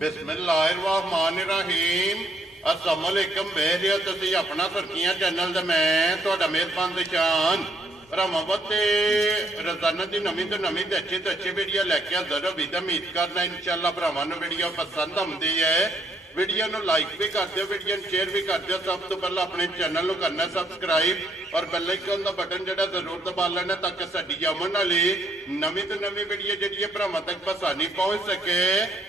बिस्मिल्लाहिर्रहमानिर्रहीम अस्सलाम वालेकुम बेहरिया तुसी अपना सुर्खियां चैनल ते मैं तुहाडा मेहरबान निशान रमावते रोजाना की नवी तो अच्छी वीडियो लैके हाजिर होगी तो उम्मीद करना इंशाअल्लाह भरावां नूं वीडियो पसंद आउंदी है। वीडियो नूं लाइक भी कर दिओ, वीडियो नूं शेयर भी कर दिओ। सब तो पहले अपने चैनल नूं करना सब्सक्राइब और बेल आइकन दा बटन जिहड़ा जरूर दबा लेना ताकि साडी आउण वाली नवी तो नवी वीडियो जिहड़ी है भरावां तक आसानी पहुंच सके।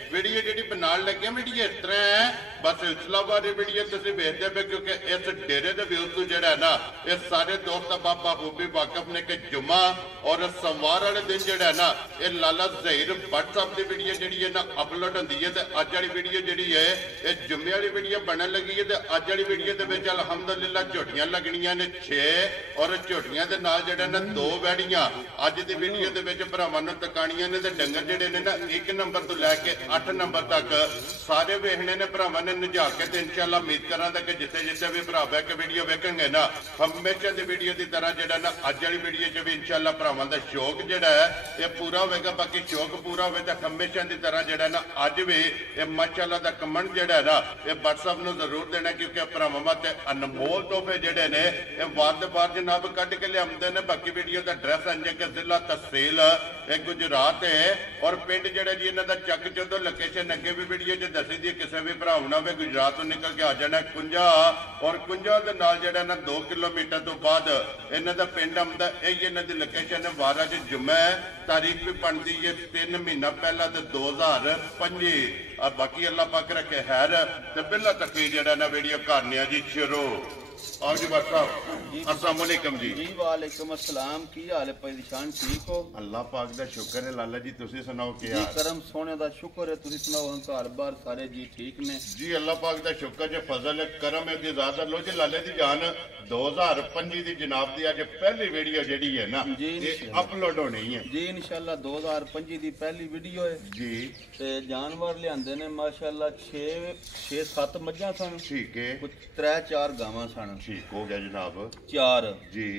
वीडियो जिहड़ी बनाउण लगे वीडियो इस तरह है, बस सिलसिला वाली वीडियो तुसीं वेखदे पे क्योंकि इस डेरे दे व्यूज तो जिहड़ा है ना ये सारे दोस्त बाबा खूबी वाकफ ने कि जुम्मा और सोमवार वाले दिन जिहड़ा है ना ये लाला ज़हीर भट्ट साहब की वीडियो जिहड़ी है ना अपलोड होंदी है। ते अज वाली वीडियो जिहड़ी है ये जुम्मे वाली वीडियो बनन लगी है। ते अज वाली वीडियो दे विच अलहमदुलिल्लाह झोटियां लगणियां ने 6 और झोटियां दे नाल जिहड़े ने 2 वैड़ियां अज दी वीडियो दे विच भरावां नूं तकाणियां ने। ते डंगर जिहड़े ने ना 1 नंबर तो लैके 8 नंबर तक सारे वेखने ने भरावां ने नजा के। ते इंशाअल्लाह उम्मीद करांगा कि जिथे जिथे भी भरा बैठ के वीडियो वेखेंगे ना हमेशा दी वीडियो की तरह जिहड़ा ना अज वाली वीडियो च भी इंशाअल्लाह भरावां दा शौक जिहड़ा है ये पूरा होवेगा। बाकी शौक पूरा होवे तां हमेशा की तरह जिहड़ा ना अज भी ये माशाअल्लाह दा कमेंट जिहड़ा है ना ये WhatsApp नूं जरूर देना क्योंकि भरावां वास्ते अनमोल तोहफे जिहड़े ने ये वार दे वार जनाब कढ के लिआउंदे ने। बाकी वीडियो दा एड्रैस अंजे के जिला तहसील गुजरात है और पिंड जिहड़ा जी इन्हां दा चक चोदो लोकेशन अगे भी वीडियो च दसी दी किसी भी भरा होना वे गुजरात तो निकल के आ जाना कुंजा और कुंजा दे नाल जिहड़ा ना 2 किलोमीटर तो बाद इन्हां दा पिंड आउंदा। यही इन्हां दी लोकेशन है। वारा च जुम्मा है, तारीख भी बनती है 3 महीना पहला तो 2025। बाकी अल्लाह पाक रखे खैर ते बिल्ला तक जिहड़ा ना वीडियो करनी जी शुरू। आओ जी बस साहब अस्सलाम वालेकुम जी। जी वालेकुम अस्सलाम। की हाल है परेशान ठीक हो? अल्लाह पाक दा शुक्र है लाला जी तुसी सुनाओ क्या जी करम सोने दा शुक्र है। तुसी सुनाओ हम घर बार सारे जी ठीक ने? जी अल्लाह पाक दा शुक्र है फजल है करम है दी ज़ात लो जी लाले दी जान 2025 दी जनाब दी अज पहली वीडियो जेडी है ना ये अपलोड होनी है जी इंशाअल्लाह 2025 दी पहली वीडियो है जी। ते जानवर लियांदे ने माशाअल्लाह 6-7 मज्जां सन, ठीक है, कुछ 3-4 गावां सन। ठीक हो गया जनाब 4 जी।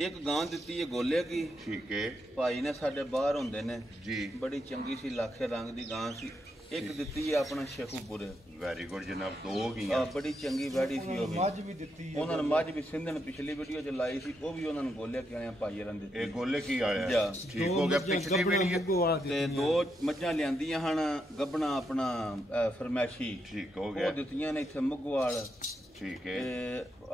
एक गां दी है गोले की, ठीक है भाई ने साडे बाहर होंदे ने जी, बड़ी चंगी सी लाखे रंग दी गां सी। एक दिती है अपना शेखूपुर। वेरी गुड जनाब। 2 की बड़ी चंगी वैड़ी सी मझ भी दिती है उन्होंने। मझ भी सिंधन पिछली वीडियो च लाई सी वो भी उन्होंने गोले के आया भाई रन दिती। ए गोले की आया ठीक हो गया। पिछली वीडियो ते 2 मज्जां लियांदियां हन गबना अपना फरमैशी, ठीक हो गया। वो दित्तियां ने इत्थे मुगवाल, ठीक है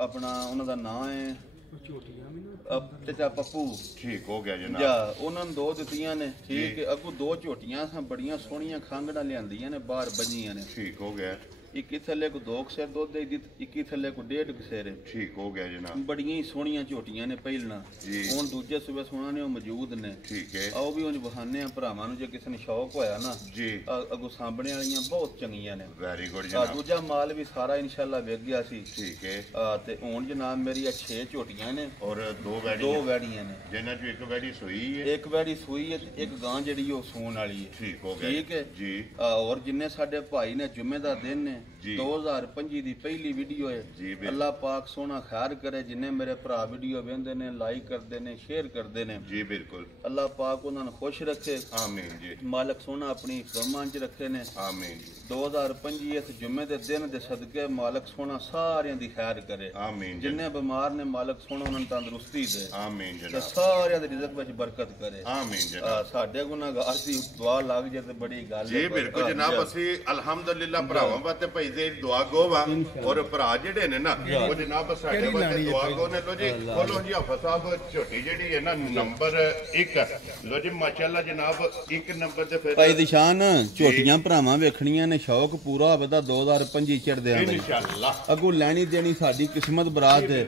अपना उन्हां दा नाम है चाचा पप्पू, ठीक हो गया जनाब। जा उन्होंने 2 दित्तियां ने ठीक है। अगू 2 झोटियां सन बड़ियां सोहणियां खांगड़ा लियांदियां ने बाहर बजियां ने, ठीक हो गया। एक थले को 2 सेर दुध दे दी, एक थले को 1.5 सेर, ठीक हो गया जनाब। बड़ियां ही सोहणियां झोटियां ने पहलना हुण दूजे सूबे सुना ने मौजूद ने, ठीक है। आओ भी उंज बहाने भरावां नूं जे किसी ने शौक होया ना जी अगू सांभणे वालियां बहुत चंगियां ने। वेरी गुड जनाब। दूजा माल भी सारा इंशाअल्लाह विक गया सी, ठीक है। ते हुण जनाब मेरी 6 झोटियां ने और 2 वैड़ियां ने जिन्हां चों एक वैड़ी सूई है, एक वैड़ी सूई है, एक गां जिहड़ी ओ सूण वाली है, ठीक हो गया ठीक है जी। और जिन्ने साडे भाई ने जुम्मे दा दिन ने 2025 दी पहली वीडियो है जी। अल्लाह पाक सोना खैर करे जिन्ने मेरे भरा वीडियो वेंदे ने लाइक करते ने शेयर करते ने जी बिल्कुल। अल्लाह पाक उन्हां नूं खुश रखे आमीन जी। मालिक सोना अपनी फरमान च रखे ने आमीन जी। 2025 इस जुम्मे दे दिन दे सदके मालिक सोना सारियां दी खैर करे आमीन। जिन्ने बीमार ने मालिक सोना उन्हां नूं तंदुरुस्ती दे आमीन जनाब। सारियां दी रिज़्क विच बरकत करे आमीन जनाब। साडे गुनाहगार दी दुआ लग जाए ते बड़ी गल है जी बिल्कुल जनाब। ਅਸੀਂ ਅਲਹਮਦੁਲਿਲਾ ਭਰਾਵਾਂ ਵਾਸਤੇ ਭਾਈ ਦੇ ਦੁਆ ਗੋ ਵਾ ਔਰ ਭਰਾ ਜਿਹੜੇ ਨੇ ਨਾ ਉਹ ਜਨਾਬ ਸਾਡੇ ਵਾਸਤੇ ਦੁਆ ਗੋ ਨੇ। ਲੋ ਜੀ ਬੋਲੋ ਜੀ ਹਾਫਿਜ਼ ਸਾਹਿਬ ਝੋਟੀ ਜਿਹੜੀ ਹੈ ਨਾ ਨੰਬਰ 1 ਲੋ ਜੀ ਮਾਸ਼ਾਅੱਲਾ ਜਨਾਬ 1 ਨੰਬਰ ਤੇ ਫਿਰ ਭਾਈ ਦਿਸ਼ਾਨ ਝੋਟੀਆਂ ਭਰਾਵਾਂ ਵੇਖਣੀਆਂ ਨੇ ਸ਼ੌਕ ਪੂਰਾ ਹੋਵੇ ਤਾਂ 2025 ਚੜਦੇ ਆਂ ਇਨਸ਼ਾਅੱਲਾ। ਅੱਗੋਂ ਲੈਣੀ ਦੇਣੀ ਸਾਡੀ ਕਿਸਮਤ ਬਰਾਤ ਹੈ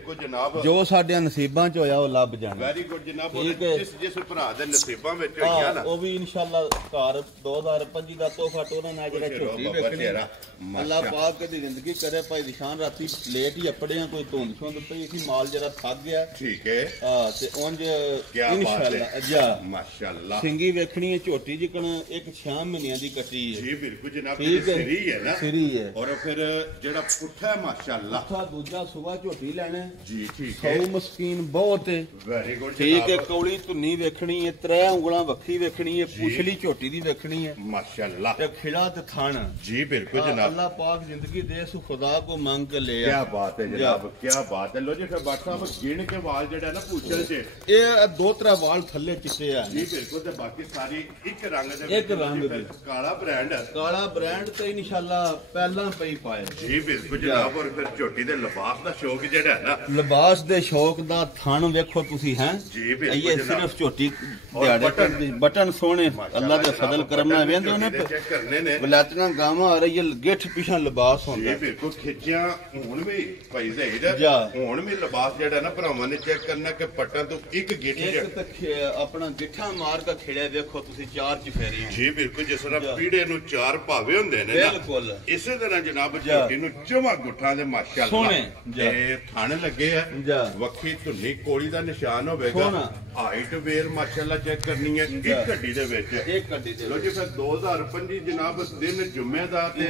ਜੋ ਸਾਡੇ ਨਸੀਬਾਂ ਚ ਹੋਇਆ ਉਹ ਲੱਭ ਜਾਣਾ। ਵੈਰੀ ਗੁੱਡ ਜਨਾਬ। ਜਿਸ ਭਰਾ ਦੇ ਨਸੀਬਾਂ ਵਿੱਚ ਹੋਇਆ ਨਾ ਉਹ ਵੀ ਇਨਸ਼ਾਅੱਲਾ ਘਰ 2025 ਦਾ ਤੋਹਫਾ ਟੋਨਾ ਨਾਲ ਜਿਹੜਾ ਝੋਟੀ ਵੇਖਣੀ अल्लाह पाक दी जिंदगी करे भाई निशान राती लेट ही अपड़े कोई धुंध शुंध पई सी माल जरा थक गया ठीक है हां ते उंज इंशाल्लाह जा माशाल्लाह सिंगी वेखनी है झोटी जिकन एक 6 महीनों दी कटी है जी बिल्कुल जनाब सिरी है ना सिरी है और फिर जेड़ा पुट्ठा है माशाल्लाह पुट्ठा दूजा सुबह झोटी लेना जी ठीक है सौ मस्कीन बहुत है वेरी गुड ठीक है कौली धुन्नी वेखनी है 3 उंगलां वक्खी वेखनी है पुछली झोटी दी वेखनी है माशाल्लाह ते खिला ते थान जी बिल्कुल जनाब अल्लाह पाक जिंदगी दे सु खुदा को मांग के ले क्या बात है जनाब क्या बात है लो जी फिर बात साहब गिन के वाल जेड़ा ना पूछल से ये 2-3 वाल थल्ले चिट्टे आ जी बिल्कुल ते बाकी सारी एक रंग दे एक रंग दे काला ब्रांड ते इंशाल्लाह पहला पई पाए जी बिल्कुल जनाब और फिर झोटी दे लिबास दा शौक जेड़ा है ना लिबास दे शौक दा थान वेखो तुसी हैं जी बिल्कुल ये सिर्फ झोटी दिहाड़े बटन सोने अल्लाह दे फजल करम ना वेंदे ने चेक करने ने बलातना गावा आ रही है गिठ पिछा लिबास होंदा जी बिल्कुल खिचियां हुन भी भाई ज़हीर हुन भी लिबास जेड़ा ना भरावां ने चेक करना कि पट्टन तो एक गिठ अपना गिठा मार के खेड़े देखो तुसी 4 चफेरियां जी बिल्कुल जिस तरह पीड़े नु 4 भावे हुंदे ने ना बिल्कुल इसे तरह जनाब झोटी नु जमा गुठा दे माशाअल्लाह ते थाने लगे है वक्खी धुन्नी कोड़ी दा निशान होवेगा हाइट वेल माशाअल्लाह चेक करनी है एक गड्डी दे विच एक गड्डी दे लो जी फिर 2025 जनाब दिन जुम्मे दा ते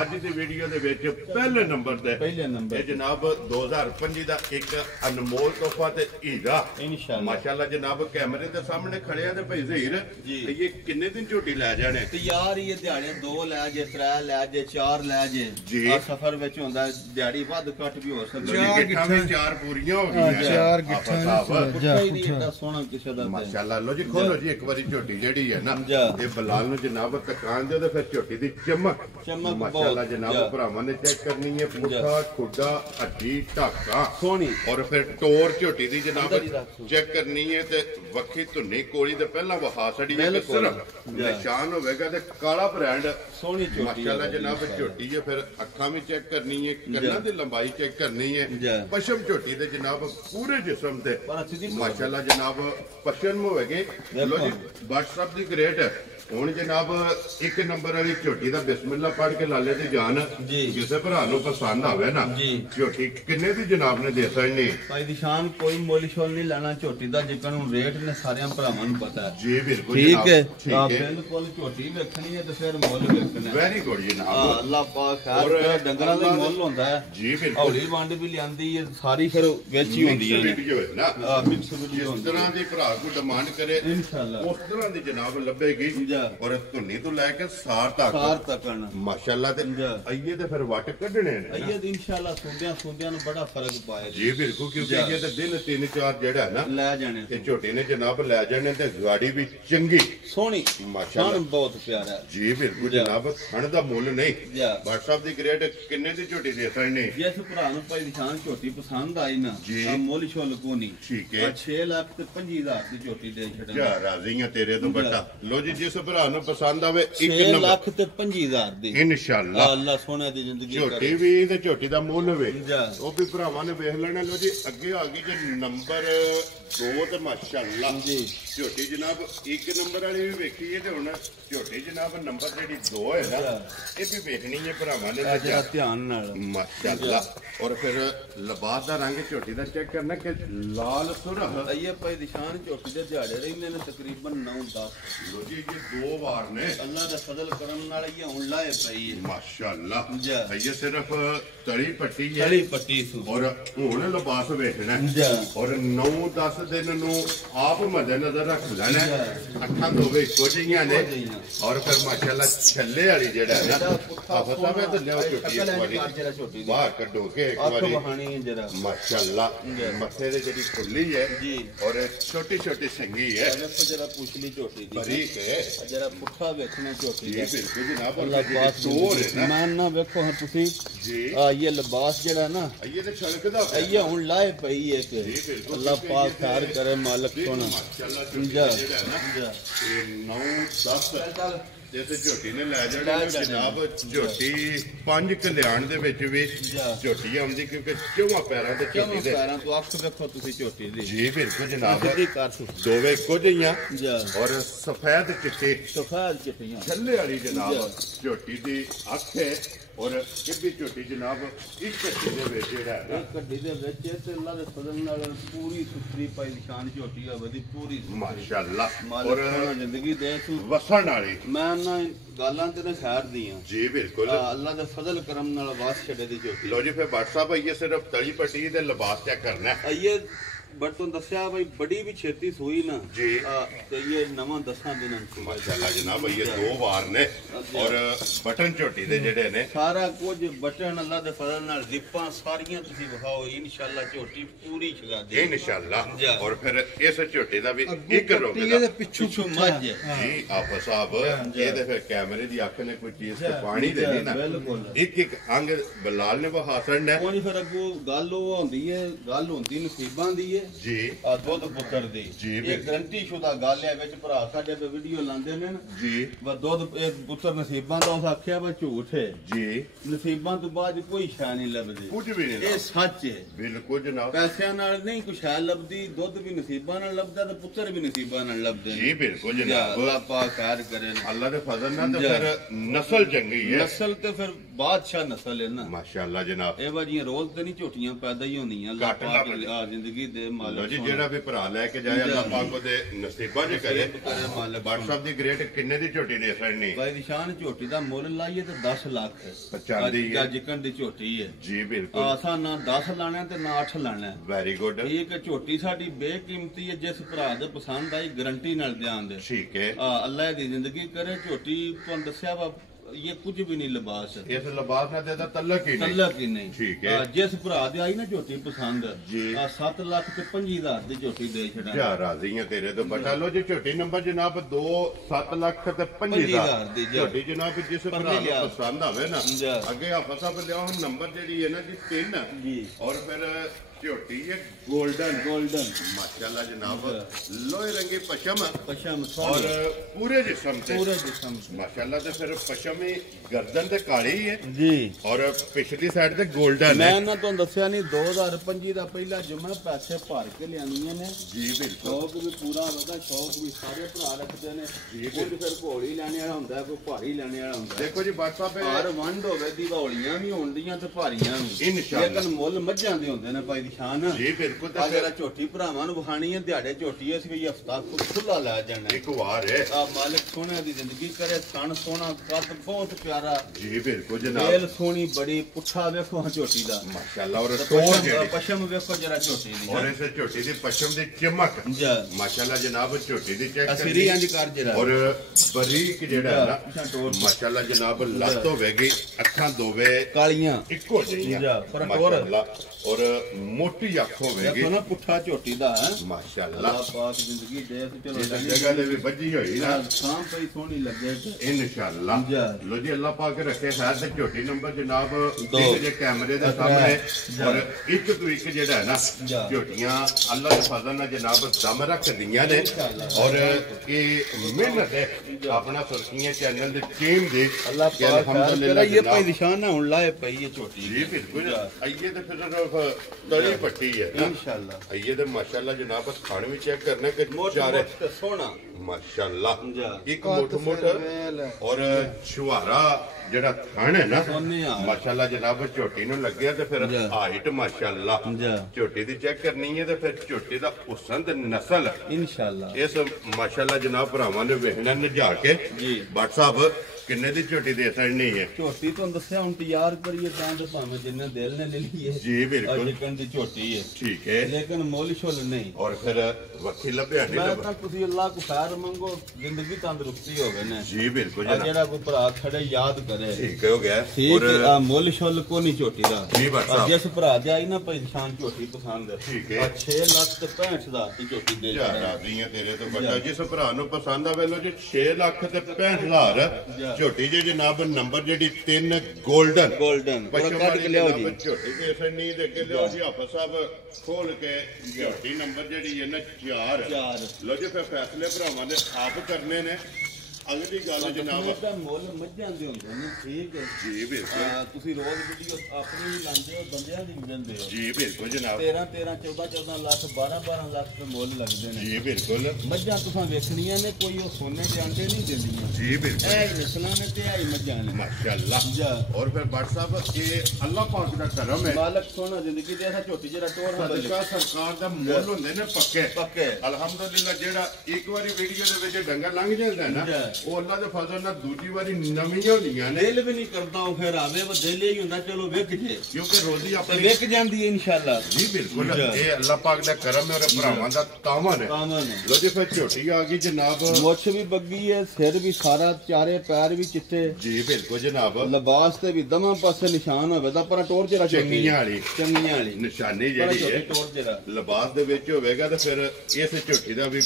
अज दी वीडियो दे विच पहले नंबर ते जनाब 2025 दा एक अनमोल तोहफा ते हीरा इंशाअल्लाह माशाअल्लाह जनाब कैमरे दे सामने खड़े आ ते भाई ज़हीर ये किन्ने दिन झोटी ले जाने ते यार ये दिहाड़े 2 ले जे 3 ले जे 4 ले जे आ सफर विच हुंदा दिहाड़ी वध घट भी हो सकदी है गिट्ठा भी 4 पूरियां हो गईयां 4 गिट्ठा सोना किसे दा माशाअल्लाह लो जी खोलो जी एक बारी झोटी जेड़ी है ना ये बलाल नु जनाब तकान दे ते फिर झोटी दी चमक माशाअल्लाह जनाब भरावां ने चेक करनी है पुट्ठा खुड्डा हड्डी ढाका सोनी और फिर टोर झोटी दी जनाब चेक करनी है ते वक्खी धुन्नी कोड़ी ते पहला वहा छड़ी है सिर्फ निशान होवेगा ते काला ब्रांड सोनी झोटी माशाअल्लाह जनाब झोटी है फिर अखां भी चेक करनी है कन्ना दी लंबाई चेक करनी है पशम झोटी दे जनाब पूरे जिस्म ते माशाअल्लाह जनाब पशम होवेगी लो जी व्हाट्सएप दी ग्रेट हुन जनाब एक नंबर वाली झोटी दा बिस्मिल्लाह पढ़ के लाले दी जान किसे भरा नु पसंद आवे ना झोटी किन्ने दी जनाब ने दे सकनी भाई निशान कोई मोल शोल नहीं लेना झोटी दा जिकन रेट ने सारे भरावां नु पता है जी बिल्कुल ठीक है बिल्कुल झोटी वेखनी है ते फिर मोल वेखना वेरी गुड जनाब अल्लाह पाक खैर डंगरां दा मोल होंदा है जी बिल्कुल हौली वंड भी लियांदी है सारी फिर वेच ही होंदी है वीडियो है ना मिक्स वीडियो जिस तरह दी भरा को डिमांड करे इंशाल्लाह उस तरह दी जनाब लभेगी और धुन्नी तो लेके सार तक माशाअल्लाह ते आइए ते फिर वट कढने ने आइए इंशाअल्लाह सुंदियां नु बड़ा फर्क पाए जी बिल्कुल क्योंकि ये ते दिन 3-4 जेड़ा है ना ले जाने ते झोटी ने जनाब ले जाने ते गाड़ी भी चंगी सोहनी माशाअल्लाह बहुत प्यारा है जी बिल्कुल जनाब खण दा मुੱਲ नहीं व्हाट्सएप दी ग्रेड किन्ने दी झोटी दे सकने जिस भरा नु भाई निशान झोटी पसंद आई ना आ मुੱਲ छोल को नहीं ठीक है 6,25,000 दी झोटी दे छड़ना जा राजी है तेरे तो बट्टा लो जी जिस भरा पसंद आवे 1,25,000 दी इंशाअल्लाह अल्लाह सोने दी जिंदगी झोटी भी ते झोटी दा मुੱਲ वे ओ भी भरावां ने वेख लेना लो जी अगे आ गई जे नंबर 2 ते माशाअल्लाह जी झोटी जनाब 1 नंबर वाली भी वेखी है ते हुन झोटी जनाब नंबर जेडी 2 है ना ये भी वेखनी है भरावां ने जरा ध्यान नाल माशाअल्लाह और फिर लिबास दा रंग झोटी दा चेक करना कि लाल सुरह ये भाई निशान झोटी दे दिहाड़े रहंदे ने तकरीबन 9-10 लो जी ये 2 बार ने अल्लाह दा फजल करम नाल ये हुन लाए पई है माशाअल्लाह ये सिर्फ तली पट्टी सु और हुन लिबास वेखना और 9-10 दिन नु आप मदे नजर रख लेना अखां दोवे इको जिहियां ने और फिर माशाअल्लाह छल्ले वाली जेड़ा है ना आफता में तो लियो झोटी एक बारी बाहर कढो के एक बारी माशाअल्लाह मथे दे जेडी खुली है जी और छोटी संगी है जरा पूछली झोटी दी बारीक है जरा पुट्ठा वेखना झोटी जी बिल्कुल जनाब अल्लाह पाक तोर है ना मान ना वेखो हां तुसी जी ये लिबास जेड़ा ना ये ते छलकदा है ये हुन लाए पई है कि अल्लाह पाक खैर करे मालिक सोना माशाअल्लाह जेड़ा है ना 9-10 ਇਸ ਝੋਟੀ ਨੇ ਲੈ ਜਾਣਾ ਜਨਾਬ। ਝੋਟੀ 5 ਕਲਿਆਣ ਦੇ ਵਿੱਚ ਵੀ ਝੋਟੀ ਆਉਂਦੀ ਕਿਉਂਕਿ ਚੌਵਾਂ ਪੈਰਾਂ ਤੇ ਝੋਟੀ ਦੇ ਪੈਰਾਂ ਤੋਂ ਅੱਖ ਵੇਖੋ ਤੁਸੀਂ ਝੋਟੀ ਦੀ। ਜੀ ਬਿਲਕੁਲ ਜਨਾਬ, ਦੋਵੇਂ ਇੱਕੋ ਜਿਹੀਆਂ ਔਰ ਸਫੈਦ ਚਿੱਟੀਆਂ ਛੱਲੇ ਵਾਲੀ ਜਨਾਬ ਝੋਟੀ ਦੀ ਅੱਖ ਹੈ। ਔਰ ਕਿੱਡੀ ਝੋਟੀ ਜਨਾਬ ਇਸ ਕੱਟੀ ਦੇ ਵਿੱਚ ਜਿਹੜਾ ਕੱਟੀ ਦੇ ਵਿੱਚ ਤੇ ਅੱਲਾ ਦੇ ਫਜ਼ਲ ਨਾਲ ਪੂਰੀ ਸੁਥਰੀ ਪਾਈ ਨਿਸ਼ਾਨ ਝੋਟੀ ਆ ਵਧੀ ਪੂਰੀ ਮਾਸ਼ਾਅੱਲਾ। ਔਰ ਜ਼ਿੰਦਗੀ ਦੇ ਤੂੰ ਵਸਣ ਵਾਲੀ ਮੈਂ ਨਾ ਗਾਲਾਂ ਤੇ ਖੈਰ ਦੀਆਂ ਜੀ ਬਿਲਕੁਲ ਅੱਲਾ ਦੇ ਫਜ਼ਲ ਕਰਮ ਨਾਲ ਵਾਸ ਛੱਡੇ ਦੀ ਝੋਟੀ। ਲੋ ਜੀ ਫਿਰ WhatsApp ਆਈਏ ਸਿਰਫ ਤਲੀ ਪੱਟੀ ਤੇ ਲਿਬਾਸ ਚੈੱਕ ਕਰਨਾ ਆਈਏ बट तुम दसिया भाई बड़ी भी छेती सोई ना जी ते ये नवा 10 दिन माशाल्लाह जनाब ये 2 बार ने और बटन झोटी दे जेडे ने सारा कुछ बटन अल्लाह दे फजल नाल जिप्पां सारियां तुसी विखाओ इंशाल्लाह झोटी पूरी छगा दे इंशाल्लाह। और फिर इस झोटी दा भी एक रोके दा पिछू मझ जी आप साहब ये दे फिर कैमरे दी आंख ने कोई चीज ते पानी देनी ना एक एक अंग बलाल ने वहा छड़ना कोई फिर अगो गल होंदी है गल होंदी नसीबां दी है जी दुध पुत्र दी ये गारंटी शुदा गल है विच भरा साडे पे वीडियो लांदे ने जी व दुध एक पुत्र नसीबां दा उस आख्या वा झूठ है जी नसीबां तो बाद कोई शै नहीं लभदी कुछ भी नहीं ये सच है बिल्कुल जनाब। पैसियां नाल नहीं कुछ शै लभदी दुध भी नसीबां नाल लभदा ते पुत्र भी नसीबां नाल लभदे जी बिल्कुल जनाब। अल्लाह पाक खैर करे अल्लाह दे फजल नाल ते फिर नस्ल चंगी है नस्ल ते फिर बादशाह नस्ल है ना माशाल्लाह जनाब। ए वाजियां रोज ते नहीं झोटियां पैदा ही होंदियां अल्लाह पाक जिंदगी दे मालिक जी जेड़ा भी भरा लेके जाए अल्लाह पाक ओदे नसीबां च करे मालिक। WhatsApp दी ग्रेड किन्ने दी झोटी दे छड़नी भाई निशान झोटी दा मुੱਲ लाइए ते 10 लाख चांदी है जिकन दी झोटी है जी बिल्कुल आसा ना 10 लाना ते ना 8 लाना वेरी गुड। ठीक है झोटी साडी बेकीमती है जिस भरा दे पसंद आई गारंटी नाल ध्यान दे ठीक है अल्लाह दी जिंदगी करे झोटी तुहानू दस्या वा ये कुछ भी नहीं लिबास इस लिबास ना देता तलक ही नहीं ठीक है जिस भरा दे आई ना झोटी पसंद जी 7 लाख ते 25,000 दी झोटी दे छड़ा जा राजी है तेरे तो बता लो जी झोटी नंबर जनाब 2 7 लाख ते 25,000 दी झोटी जनाब जिस भरा को पसंद आवे ना अगे आप सब लिया नंबर जेडी है ना जी 3 जी और फिर झोटी है गोल्डन माशाल्लाह जनाब लोहे रंगी पशम और पूरे जिस्म माशाल्लाह ते फिर पशम ही गर्दन ते काली है जी और पिछली साइड ते गोल्डन मैं ना तो दस्या नहीं 2025 दा पहला जुम्मा पैसे भर के लियानियां ने जी बिल्कुल शौक भी पूरा होगा शौक भी सारे भरा रखते ने कुछ फिर घोड़ी लेने वाला हुंदा कोई भारी लेने वाला हुंदा देखो जी WhatsApp पे हर वंड होवे दिवालियां भी होंदियां ते भारियां भी इंशाल्लाह लेकिन मुੱਲ मज्जां दे हुंदे ने भाई निशान जी बिल्कुल ते जरा झोटी भरावां नु वखानी है दिहाड़े झोटी है भी हफ्ता खुला ला जाना एक बार है आ मालिक सोने दी जिंदगी करे सन सोना कद बहुत प्यारा जी बिल्कुल जनाब बेल सोनी बड़ी पुठा वेखो झोटी दा माशाल्लाह और टोर पशम वेखो जरा झोटी दी और इस झोटी दी पशम दी चमक माशाल्लाह जनाब झोटी दी चेक असरी इंज कर जरा और बरीक जेड़ा है ना माशाल्लाह जनाब लत होवेगी अखां दोवे कालियां इको जिहियां माशाल्लाह और मोटी अख होवेगी देखो ना पुठा झोटी दा है माशाल्लाह पाक जिंदगी दे चलो इस जगह दे भी बजी होई ना शाम पे सोनी लगे इंशाल्लाह लो जी अल्लाह पाक रखे खैर ते झोटी नंबर जनाब एक जे कैमरे दे सामने और एक तो एक जेड़ा है ना झोटियां अल्लाह दे फजल नाल जनाब दम रख दियां ने और ये मेहनत है अपना सुर्खियां चैनल दे टीम दे अल्लाह पाक अल्हम्दुलिल्लाह ये भाई निशान ना हुन लाए पई है झोटी जी बिल्कुल आइए तो फिर तली पट्टी है इंशाल्लाह आइए तो माशाल्लाह जनाब खान भी चेक करना कि चारे सोना माशाल्लाह एक मोट और छुहारा जेड़ा थान है ना माशाल्लाह जनाब झोटी नु लगे ते फिर हाइट माशाल्लाह झोटी दी चेक करनी है ते फिर झोटी दा हुसन ते नस्ल इंशाल्लाह इस माशाल्लाह जनाब भरावां ने वेखना नजा के WhatsApp किन्ने दी झोटी दे छड़नी है झोटी तो दस्या हुन तैयार करिए तां ते भाਵੇਂ जिन्ने दिल ने ले लिए जी बिल्कुल जिकन दी झोटी है ठीक है लेकिन मोल शोल नहीं और फिर वक्की लभया नहीं मैं तां तुसी अल्लाह को खैर मंगो जिंदगी तंदुरुस्ती होवे ने जी बिल्कुल जेड़ा कोई भरा खड़े याद करे ठीक हो गया और मोल शोल को नहीं झोटी दा जी बस जिस भरा दे आई ना पहचान झोटी पसंद है ठीक है 6 लाख ते 65,000 दी झोटी दे राजी है तेरे तो बड़ा जिस भरा नु पसंद आवे लो जी 6 लाख ते 65,000 झोटी जे जनाब नंबर जेडी 3 गोल्डन पूरा काट के लियाओ जी झोटी दे सनी दे के लियाओ जी आप सब खोल के झोटी नंबर जेडी है ना 4 लो जी फिर फैसले भरावां ने आप करने ने ਅਗਲੀ ਗੱਲ ਜਨਾਬ ਤਾਂ ਮੁੱਲ ਮੱਝਾਂ ਦੇ ਹੁੰਦੇ ਨੇ ਠੀਕ ਹੈ ਜੀ ਬਿਲਕੁਲ ਤੁਸੀਂ ਰੋਜ਼ ਵੀਡੀਓ ਆਪਣੀ ਵੀ ਲਾਉਂਦੇ ਹੋ ਬੰਦਿਆਂ ਦੀ ਵੀ ਦਿੰਦੇ ਹੋ ਜੀ ਬਿਲਕੁਲ ਜਨਾਬ 13 14 ਲੱਖ 12 ਲੱਖ ਦੇ ਮੁੱਲ ਲੱਗਦੇ ਨੇ ਜੀ ਬਿਲਕੁਲ ਮੱਝਾਂ ਤੁਸੀਂ ਵੇਖਣੀਆਂ ਨੇ ਕੋਈ ਉਹ ਸੋਨੇ ਦੇ ਆਂਡੇ ਨਹੀਂ ਦਿੰਦੀਆਂ ਜੀ ਬਿਲकुल ਇਹ ਨਸਲਾਂ ਨੇ ਤੇ ਇਹ ਮੱਝਾਂ ਨੇ ਮਾਸ਼ਾਅੱਲਾ और फिर भट्ट साहब ये अल्लाह पाक दा करम है ਮਾਲਕ ਸੋਹਣਾ ਜ਼ਿੰਦਗੀ ਦੇ ਐਸਾ ਝੋਟੀ ਜਿਹੜਾ ਟੋਰ ਸਦਕਾ ਸਰਕਾਰ ਦਾ ਮੁੱਲ ਹੁੰਦੇ ਨੇ ਪੱਕੇ ਪੱਕੇ ਅਲਹਮਦੁਲਿਲਾ ਜਿਹੜਾ ਇੱਕ ਵਾਰੀ ਵੀਡੀਓ ਦੇ ਵਿੱਚ ਡੰਗਰ ਲੰਘ ਜਾਂਦਾ ਹੈ ਨਾ ਉਹ ਅੱਲਾਹ ਦੇ ਫਜ਼ਲ ਨਾਲ ਦੂਜੀ ਵਾਰੀ ਨਵੀਆਂ ਹੁੰਦੀਆਂ ਨੇ ਦਿਲ ਵੀ ਨਹੀਂ ਕਰਦਾ ਉਹ ਫਿਰ ਆਵੇ ਉਹ ਦਿਲ ਹੀ ਹੁੰਦਾ ਚਲੋ ਵੇਖ ਜੇ ਕਿਉਂਕਿ ਰੋਜ਼ੀ ਆਪਣੀ ਵੇਖ ਜਾਂਦੀ ਹੈ ਇਨਸ਼ਾਅੱਲਾ ਜੀ ਬਿਲਕੁਲ ਇਹ ਅੱਲਾਹ ਪਾਕ ਦਾ ਕਰਮ ਹੈ ਔਰ ਭਰਾਵਾਂ ਦਾ ਤਾਮਨ ਹੈ ਲੋ ਜੀ ਫਿਰ ਝੋਟੀ ਆ ਗਈ ਜਨਾਬ ਮੁੱਛ ਵੀ ਬੱਗੀ ਹੈ ਸਿਰ ਵੀ ਸਾਰਾ ਚਾਰੇ ਪੈਰ ਵੀ ਚਿੱਟੇ ਜੀ ਬਿਲਕੁਲ ਜਨਾਬ ਲਿਬਾਸ ਤੇ ਵੀ ਦਮਾਂ ਪਾਸੇ ਨਿਸ਼ਾਨ ਹੋਵੇ ਤਾਂ ਪਰ ਟੋਰ ਜਿਹੜਾ ਚੰਗੀਆਂ ਵਾਲੀ ਨਿਸ਼ਾਨੀ ਜਿਹੜੀ ਹੈ ਟੋਰ ਜਿਹੜਾ ਲਿਬਾਸ ਦੇ ਵਿੱਚ ਹੋਵੇਗਾ ਤੇ ਫਿਰ ਇਸ ਝੋਟੀ ਦਾ ਵੀ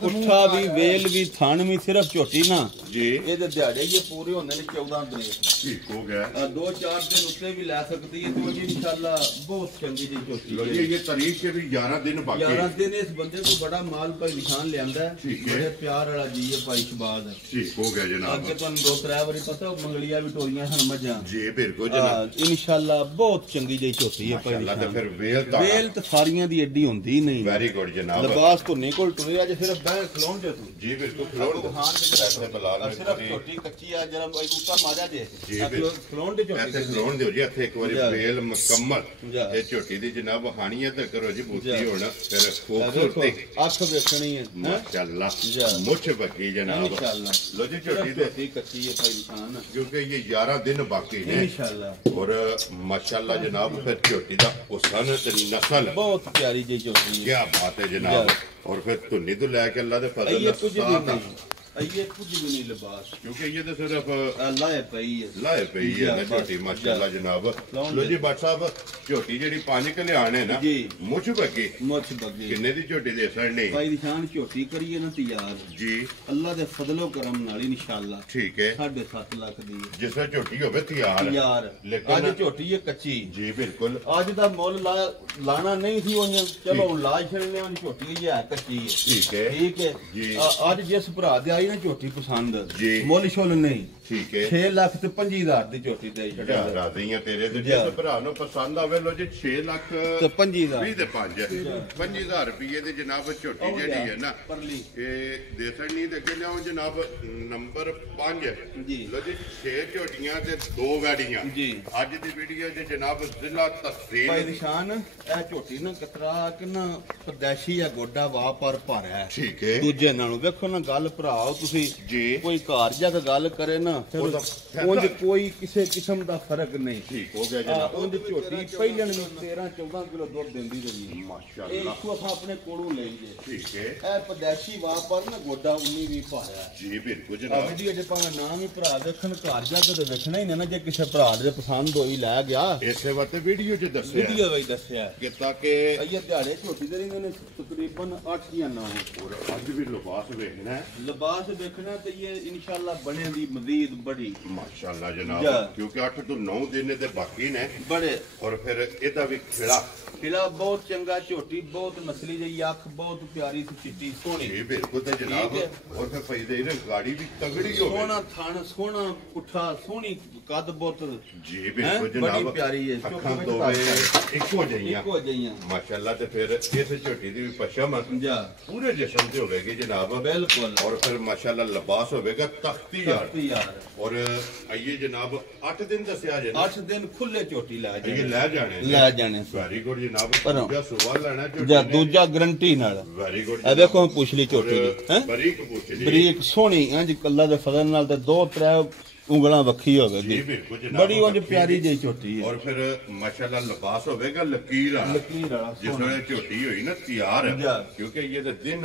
ਪੁੱਠਾ ਵੀ ਵੇਲ ਵੀ ਥਣ ਵੀ ਸਿਰਫ ਝੋਟੀ ਨਾ ਜੀ ਇਹਦੇ ਦਿਹਾੜੇ ਇਹ ਪੂਰੇ ਹੁੰਦੇ ਨੇ 14 ਦਿਨ ਠੀਕ ਹੋ ਗਿਆ 2-4 ਦਿਨ ਉੱਤੇ ਵੀ ਲੈ ਸਕਦੀ ਹੈ तो जी इंशाल्लाह बहुत चंगी जी ਝੋਟੀ लो जी ये तारीख के भी 11 दिन बाकी 11 दिन इस बंदे को बड़ा माल भाई निशान ले आंदा है बड़े प्यार वाला जी है भाई शबाज है ठीक हो गया जनाब आगे तो 2-3 बारी पता मंगलिया भी टोरियां सन मझां जी बिल्कुल जनाब इंशाल्लाह बहुत चंगी जी ਝੋਟੀ है भाई माशाल्लाह तो फिर वेल तो सारियां दी एडी होंदी नहीं वेरी गुड जनाब लिबास तो निकल टुरे आज सिर्फ बैठ खलोन दे तू जी बिल्कुल खलोन हां ऐसे बलाल सिर्फ ਝੋਟੀ ਕੱਚੀ ਆ ਜਰਾ ਇੱਕ ਉੱਤਾ ਮਾਰਿਆ ਜੇ ਜੀ ਖਲੋਨ ਦੇ ਝੋਟੀ ऐसे खलोन दियो जी ਇੱਥੇ ਇੱਕ ਵਾਰੀ वेल मुकम्मल ਇਹ ਝੋਟੀ ਦੀ ਜਨਾਬ ਹਾਨੀਆਂ ਤੇ ਕਰੋ ਜੀ ਬੂਤੀ ਹੋਣਾ ਫਿਰ ਖੂਬਸੂਰਤੀ ਅੱਖ ਵੇਖਣੀ ਹੈ ਮਾਸ਼ਾਅੱਲਾ ਮੁੱਛ ਬੱਕੀ ਜਨਾਬ इंशाल्लाह लो जी ਝੋਟੀ ਝੋਟੀ ਕੱਚੀ ਹੈ ਭਾਈ ਨਿਸ਼ਾਨ क्योंकि ये 11 दिन बाकी ने इंशाल्लाह और माशाल्लाह जनाब फिर ਝੋਟੀ ਦਾ ਹੁਸਨ ਤੇ ਨਸਲ बहुत प्यारी जी ਝੋਟੀ है क्या बात है जनाब और फिर धुनी तो लैके अल्लाह दे फजल ये कुछ भी नहीं ये कुछ भी नहीं लिबास क्योंकि ये तो सिर्फ लाए पई है लाए पई है ना झोटी माशाल्लाह जनाब लो जी भट्ट साहब झोटी जेडी 5 कल्याण है ना जी मुछ बगी किन्ने दी झोटी दे सड़ने भाई निशान झोटी करिए ना तैयार जी अल्लाह दे फजलो करम नाल इंशाल्लाह ठीक है 7.5 लाख दी जिस झोटी होवे तैयार लेकिन आज झोटी है कच्ची जी बिल्कुल आज दा मोल लाना नहीं थी ओने चलो ला छड़ने वाली झोटी है कच्ची है ठीक है जी आज जिस भरा दे आई ना झोटी पसंद जी मुल शुल नहीं ठीक है 6 ਲੱਖ ਤੇ 25,000 ਦੀ ਝੋਟੀ ਦੇ ਛੱਡਿਆ ਰਾਜ਼ੀਆਂ ਤੇਰੇ ਤੇ ਜਿਸ ਭਰਾ ਨੂੰ ਪਸੰਦ ਆਵੇ ਲੋ ਜੀ 6 ਲੱਖ ਤੇ 25,000 20 ਤੇ 5 25,000 ਰੁਪਏ ਦੇ ਜਨਾਬ ਝੋਟੀ ਜਿਹੜੀ ਹੈ ਨਾ ਇਹ ਦੇਸਣ ਨਹੀਂ ਤੇ ਅੱਗੇ ਲਿਆਓ ਜਨਾਬ ਨੰਬਰ 5 ਜੀ ਲੋ ਜੀ 6 ਝੋਟੀਆਂ ਤੇ 2 ਵੈੜੀਆਂ ਜੀ ਅੱਜ ਦੀ ਵੀਡੀਓ ਦੇ ਜਨਾਬ ਜ਼ਿਲ੍ਹਾ ਤਹਿਸੀਲ ਭਾਈ ਨਿਸ਼ਾਨ ਇਹ ਝੋਟੀ ਨਾ ਕਤਰਾ ਕਿ ਨਾ ਪਰਦੇਸ਼ੀ ਆ ਗੋਡਾ ਵਾ ਪਰ ਭਰ ਹੈ ਠੀਕ ਹੈ ਦੂਜੇ ਨਾਲੋਂ ਵੇਖੋ ਨਾ ਗੱਲ ਭਰਾਓ ਤੁਸੀਂ ਜੀ ਕੋਈ ਘਰ ਜਾ ਕੇ ਗੱਲ ਕਰੇ ਨਾ ਉਂਝ ਕੋਈ ਕਿਸੇ ਕਿਸਮ ਦਾ ਫਰਕ ਨਹੀਂ ਠੀਕ ਹੋ ਗਿਆ ਜਨਾਬ ਉਂਝ ਝੋਟੀ ਪਹਿਲਣ ਨੂੰ 13-14 ਕਿਲੋ ਦੁੱਧ ਦਿੰਦੀ ਰਹੀ ਮਾਸ਼ਾਅੱਲਾ ਇਹ ਇੱਕੋ ਆਪਣੇ ਕੋਲੋਂ ਲਈ ਜੇ ਠੀਕ ਹੈ ਇਹ ਪਰਦੇਸ਼ੀ ਵਾ ਪਰ ਨਾ ਗੋਡਾ 19-20 ਭਾਰਿਆ ਜੀ ਬਿਲਕੁਲ ਜਨਾਬ ਵੀਡੀਓ ਜੇ ਭਾਵੇਂ ਨਾਮ ਹੀ ਭਰਾ ਵੇਖਣ ਘਰ ਜਾ ਕੇ ਤੇ ਵੇਖਣਾ ਹੀ ਨਾ ਜੇ ਕਿਸੇ ਭਰਾ ਦੇ ਪਸੰਦ ਹੋਈ ਲੈ ਗਿਆ ਇਸੇ ਵਾਸਤੇ ਵੀਡੀਓ 'ਚ ਦੱਸਿਆ ਵੀਡੀਓ ਵਿੱਚ ਦੱਸਿਆ ਕਿ ਤਾਂ ਕਿ ਇਹ ਦਿਹਾੜੇ ਝੋਟੀ ਦੇ ਰਹਿੰਦੇ ਨੇ ਤਕਰੀਬਨ 8 ਜਾਂ 9 ਔਰ ਅੱਜ ਵੀ ਲਿਬਾਸ ਵੇਖਣਾ ਹੈ ਲਿਬਾਸ ਵੇਖਣਾ ਤੇ ਇਹ ਇਨਸ਼ਾਅੱਲਾ ਬਣੇ ਦੀ ਮਜ਼ੀਦ ਬੜੀ माशाल्लाह जनाब क्योंकि 8 तो 9 दिन दे बाकी ने बड़े और फिर एदा भी खिला बहुत चंगा झोटी बहुत नस्ली जी अख बहुत प्यारी सी चिट्टी सोहनी ये बिल्कुल ते जनाब और फिर फैदे ने गाड़ी भी तगड़ी हो सोना थान सोना पुठा सोहनी कद बहुत जी बिल्कुल जनाब बड़ी प्यारी है अखां तो इको जइयां माशाल्लाह ते फिर इस झोटी दी भी पशम पूरे जिस्म ते होवेगी जनाब बिल्कुल और फिर माशाल्लाह लिबास होवेगा तख्ती यार और आइए जनाब 8 दिन दसया जे 8 दिन खुले झोटी ला जाने वेरी गुड जनाब दूजा सुवा लेना ਜਾਂ ਦੂਜਾ ਗਰੰਟੀ ਨਾਲ ਵੈਰੀ ਗੁੱਡ ਇਹ ਵੇਖੋ ਪੁੱਛ ਲਈ ਝੋਟੀ ਦੀ ਹੈ ਬਰੀਕ ਪੁੱਛ ਲਈ ਬਰੀਕ ਸੋਹਣੀ ਇੰਜ ਕੱਲਾ ਦੇ ਫਜ਼ਲ ਨਾਲ ਤੇ 2-3 ਉਂਗਲਾਂ ਵੱਖੀ ਹੋਵੇਗੀ ਬੜੀ ਉਂਝ ਪਿਆਰੀ ਜਿਹੀ ਝੋਟੀ ਹੈ ਔਰ ਫਿਰ ਮਾਸ਼ਾਅੱਲਾ ਲਿਬਾਸ ਹੋਵੇਗਾ ਲਕੀਰ ਵਾਲਾ ਜਿਸ ਵੇਲੇ ਝੋਟੀ ਹੋਈ ਨਾ ਤਿਆਰ ਕਿਉਂਕਿ ਇਹ ਦੇ ਦਿਨ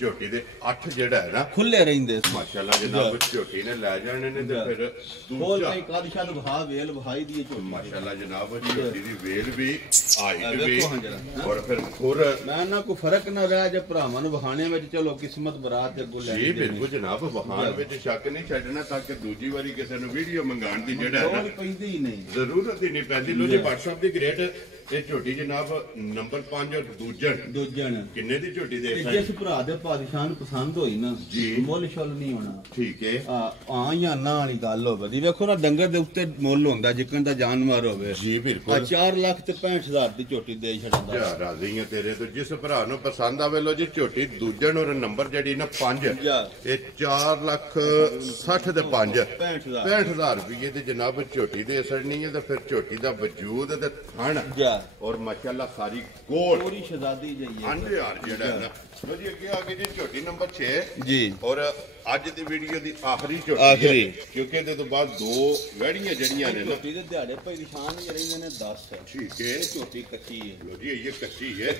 ਝੋਟੀ ਦੇ 8 ਜਿਹੜਾ ਹੈ ਨਾ ਖੁੱਲੇ ਰਹਿੰਦੇ ਮਾਸ਼ਾਅੱਲਾ ਜਨਾਬ ਝੋਟੀ ਨੇ ਲੈ ਜਾਣੇ ਨੇ ਤੇ ਫਿਰ ਹੋਰ ਕਈ ਕਾਦਸ਼ਾਹ ਤੋਂ ਭਾ ਵੇਲ ਭਾਈ ਦੀ ਝੋਟੀ ਮਾਸ਼ਾਅੱਲਾ ਜਨਾਬ ਝੋਟੀ ਦੀ ਵੇਲ ਵੀ ਹਾਈਟ ਵੀ ਔਰ ਫਿਰ ਖੁਰ ਮੈਂ ਨਾ ਕੋਈ ਫਰਕ ਨਾ ਰਹਿ ਜੇ ਭਰਾਵਾਂ ਨੂੰ ਵਹਾਣੇ ਵਿੱਚ ਚਲੋ ਕਿਸਮਤ ਬਰਾਤ ਦੇ ਅੱਗੋਂ ਲੈ ਜੀ ਬਿਲਕੁਲ ਜਨਾਬ ਵਹਾਣ ਵਿੱਚ ਸ਼ੱਕ ਨਹੀਂ ਛੱਡਣਾ ਤਾਂ ਕਿ ਦੂਜੀ ਵਾਰੀ ਕਿਸੇ ਨੂੰ ਵੀਡੀਓ ਮੰਗਾਉਣ ਦੀ ਜਿਹੜਾ ਹੈ ਨਾ ਪੈਂਦੀ ਹੀ ਨਹੀਂ ਜ਼ਰੂਰਤ ਹੀ ਨਹੀਂ ਪੈਂਦੀ ਲੋ ਜੀ WhatsApp ਦੀ ਗ੍ਰੇਟ ਇਹ ਝੋਟੀ ਜਨਾਬ ਨੰਬਰ 5 ਦੂਜਣ ਕਿੰਨੇ ਦੀ ਝੋਟੀ ਦੇ ਜਿਸ ਭਰਾ ਦੇ ਪਾਤਸ਼ਾਹ ਨੂੰ ਪਸੰਦ ਹੋਈ ਨਾ ਜੀ ਮੁੱਲ ਛੁੱਲ ਨਹੀਂ ਹੋਣਾ ਠੀਕ ਹੈ ਹਾਂ ਜਾਂ ਨਾ ਵਾਲੀ ਗੱਲ ਹੋਵੇ ਦੀ ਵੇਖੋ ਨਾ ਡੰਗਰ ਦੇ ਉੱਤੇ ਮੁੱਲ ਹੁੰਦਾ ਜਿੱਕਣ ਦਾ ਜਾਨਵਰ ਹੋਵੇ ਜੀ ਬਿਲਕੁਲ 4,65,000 ਦੀ ਝੋਟੀ ਦੇ ਛੱਡਦਾ ਯਾਰ ਰਾਜ਼ੀ ਆ ਤੇਰੇ ਤੋਂ ਜਿਸ ਭਰਾ ਨੂੰ ਪਸੰਦ ਆਵੇ ਲੋ ਜੀ ਝੋਟੀ ਦੂਜਣ ਔਰ ਨੰਬਰ ਜਿਹੜੀ ਨਾ 5 ਇਹ 4,60,000 ਤੇ 5 65,000 ਰੁਪਏ ਦੀ ਜਨਾਬ ਝੋਟੀ ਦੇ ਅਸਰ ਨਹੀਂ ਹੈ ਤੇ ਫਿਰ ਝੋਟੀ ਦਾ ਵਜੂਦ ਤੇ ਥਣ ਔਰ ਮਾਸ਼ਾਅੱਲਾ ਸਾਰੀ ਗੋਲ ਪੂਰੀ ਸ਼ਹਜ਼ਾਦੀ ਜਈ ਹੈ ਹਾਂਜੀ ਯਾਰ ਜਿਹੜਾ ਨਾ ਲੋ ਜੀ ਅੱਗੇ ਆ ਗਈ ਜੀ ਝੋਟੀ ਨੰਬਰ 6 ਜੀ ਔਰ ਅੱਜ ਦੀ ਵੀਡੀਓ ਦੀ ਆਖਰੀ ਝੋਟੀ ਹੈ ਕਿਉਂਕਿ ਇਹਦੇ ਤੋਂ ਬਾਅਦ ਦੋ ਵਹਿੜੀਆਂ ਜਿਹੜੀਆਂ ਨੇ ਝੋਟੀ ਦੇ ਦਿਹਾੜੇ ਭਾਈ ਨਿਸ਼ਾਨ ਹੀ ਰਹਿੰਦੇ ਨੇ 10 ਠੀਕ ਹੈ ਝੋਟੀ ਕੱਚੀ ਹੈ ਲੋ ਜੀ ਇਹ ਕੱਚੀ ਹੈ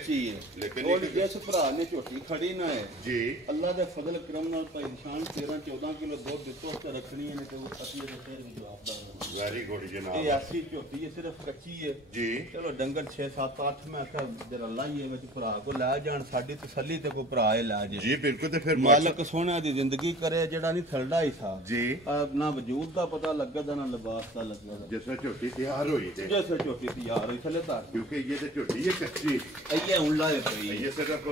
ਲੇਕਿਨ ਉਹ ਜਿਸ ਭਰਾ ਨੇ ਝੋਟੀ ਖੜੀ ਨਾ ਹੈ ਜੀ ਅੱਲਾ ਦੇ ਫਜ਼ਲ ਕਰਮ ਨਾਲ ਭਾਈ ਨਿਸ਼ਾਨ 13-14 ਕਿਲੋ ਦੁੱਧ ਦਿੱਤੋ ਤੇ ਰੱਖਣੀ ਹੈ ਤੇ ਉਹ ਅਸੀਂ ਦੇ ਸਿਰ ਵੀ ਜਵਾਬਦਾਰ ਵੈਰੀ ਗੁੱਡ ਜਨਾਬ ਇਹ ਐਸੀ ਝੋਟੀ ਹੈ ਸਿਰਫ ਕੱਚੀ ਹੈ ਜੀ ਚਲੋ ਡੰਗਰ 6-7-8 ਮੈਂ ਆਖਿਆ ਜਰਾ ਲਾਈਏ ਵਿੱਚ ਭਰਾ ਕੋ ਲੈ ਜਾਣ ਸਾਡੀ ਤਸੱਲੀ ਤੇ ਕੋ ਭਰਾ ਇਹ ਲੈ ਜੇ ਜੀ ਬਿਲਕੁਲ ਤੇ ਫਿਰ ਮਾਲਕ ਸੋਹਣਿਆਂ ਦੀ ਜ਼ਿੰਦਗੀ ਕਰੇ ਜਿਹੜਾ ਨਹੀਂ ਥਲੜਾ ਹੀ ਸਾ ਜੀ ਨਾ ਵਜੂਦ ਦਾ ਪਤਾ ਲੱਗਦਾ ਨਾ ਲਿਬਾਸ ਦਾ ਲੱਗਦਾ ਜਿਸ ਵੇਲੇ ਝੋਟੀ ਤਿਆਰ ਹੋਈ ਤੇ ਜਿਸ ਵੇਲੇ ਝੋਟੀ ਤਿਆਰ ਹੋਈ ਥੱਲੇ ਧਰ ਕਿਉਂਕਿ ਇਹ ਤੇ ਝੋਟੀ ਹੈ ਕੱਚੀ ਇਹ ਹੁਣ ਲਾਏ ਪਈ ਇਹ ਸਿਰਫ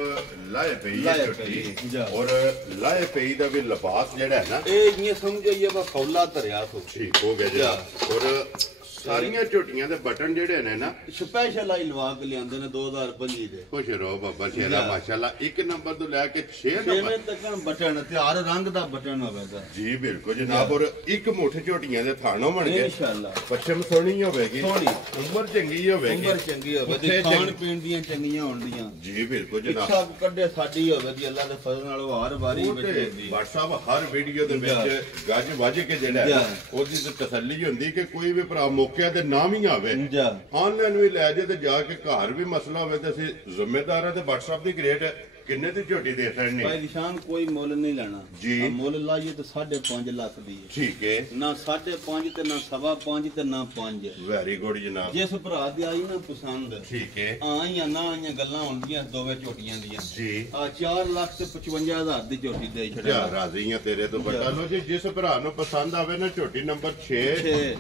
ਲਾਏ ਪਈ ਹੈ ਝੋਟੀ ਔਰ ਲਾਏ ਪਈ ਦਾ ਵੀ ਲਿਬਾਸ ਜਿਹੜਾ ਹੈ ਨਾ ਇਹ ਇਹ ਸਮਝਈਏ ਬਾ ਖੌਲਾ ਧਰਿਆ ਸੋ ਠੀਕ ਹੋ ਗਿਆ ਜੀ ਔਰ ਸਾਰੀਆਂ ਝੋਟੀਆਂ ਦੇ ਬਟਨ ਜਿਹੜੇ ਨੇ ਨਾ ਸਪੈਸ਼ਲ ਆਈ ਲਵਾ ਕੇ ਲਿਆਂਦੇ ਨੇ 2025 ਦੇ ਖੁਸ਼ ਰਹੋ ਬਾਬਾ ਸ਼ੇਰਾ ਮਾਸ਼ਾਅੱਲਾ 1 ਨੰਬਰ ਤੋਂ ਲੈ ਕੇ 6 ਨੰਬਰ ਤੱਕ ਬਟਨ ਤੇ ਹਰ ਰੰਗ ਦਾ ਬਟਨ ਹੋਵੇਗਾ ਜੀ ਬਿਲਕੁਲ ਜਨਾਬ ਔਰ ਇੱਕ ਮੁੱਠ ਝੋਟੀਆਂ ਦੇ ਥਾਣ ਹੋਣਗੇ ਇਨਸ਼ਾਅੱਲਾ ਪੱਛਮ ਸੋਹਣੀ ਹੋਵੇਗੀ ਸੋਹਣੀ ਉਮਰ ਚੰਗੀ ਹੋਵੇਗੀ ਉਮਰ ਚੰਗੀ ਹੋਵੇ ਖਾਣ ਪੀਣ ਦੀਆਂ ਚੰਗੀਆਂ ਹੋਣਗੀਆਂ ਜੀ ਬਿਲਕੁਲ ਜਨਾਬ ਸਭ ਕੱਢੇ ਸਾਡੀ ਹੋਵੇ ਦੀ ਅੱਲਾ ਦੇ ਫਜ਼ਲ ਨਾਲ ਉਹ ਹਰ ਵਾਰੀ ਵਿੱਚ ਹੁੰਦੀ WhatsApp ਹਰ ਵੀਡੀਓ ਦੇ ਵਿੱਚ ਗੱਜ ਵੱਜ ਕੇ ਜਿਹੜਾ ਉਹਦੀ ਤਸੱਲੀ ਹੁੰਦੀ ਕਿ ਕੋਈ ਵੀ ਭਰਾ ਮੌਕੇ ਤੇ ਨਾਮ ਹੀ ਆਵੇ ਆਨਲਾਈਨ ਵੀ ਲੈ ਜੇ ਤੇ ਜਾ ਕੇ ਘਰ ਵੀ ਮਸਲਾ ਹੋਵੇ ਤੇ ਅਸੀਂ ਜ਼ਿੰਮੇਦਾਰ ਹਾਂ ਤੇ WhatsApp ਦੀ ਗ੍ਰੇਡ ਕਿੰਨੇ ਦੀ ਝੋਟੀ ਦੇ ਸਕਣੀ ਭਾਈ ਨਿਸ਼ਾਨ ਕੋਈ ਮੁੱਲ ਨਹੀਂ ਲੈਣਾ ਜੀ ਮੁੱਲ ਲਾਈਏ ਤਾਂ 5.5 ਲੱਖ ਦੀ ਹੈ ਠੀਕ ਹੈ ਨਾ 5.5 ਤੇ ਨਾ 5.5 ਤੇ ਨਾ 5 ਵੈਰੀ ਗੁੱਡ ਜਨਾਬ ਜਿਸ ਭਰਾ ਦੀ ਆਈ ਨਾ ਪਸੰਦ ਠੀਕ ਹੈ ਆਈਆਂ ਨਾ ਆਈਆਂ ਗੱਲਾਂ ਹੁੰਦੀਆਂ ਦੋਵੇਂ ਝੋਟੀਆਂ ਦੀਆਂ ਜੀ ਆ 4,55,000 ਦੀ ਝੋਟੀ ਦੇ ਛੱਡਿਆ ਯਾਰ ਰਾਜ਼ੀ ਆ ਤੇਰੇ ਤੋਂ ਵੱਡਾ ਲੋ ਜੀ ਜਿਸ ਭਰਾ ਨੂੰ ਪਸੰਦ ਆਵੇ ਨਾ ਝੋਟੀ ਨੰਬਰ 6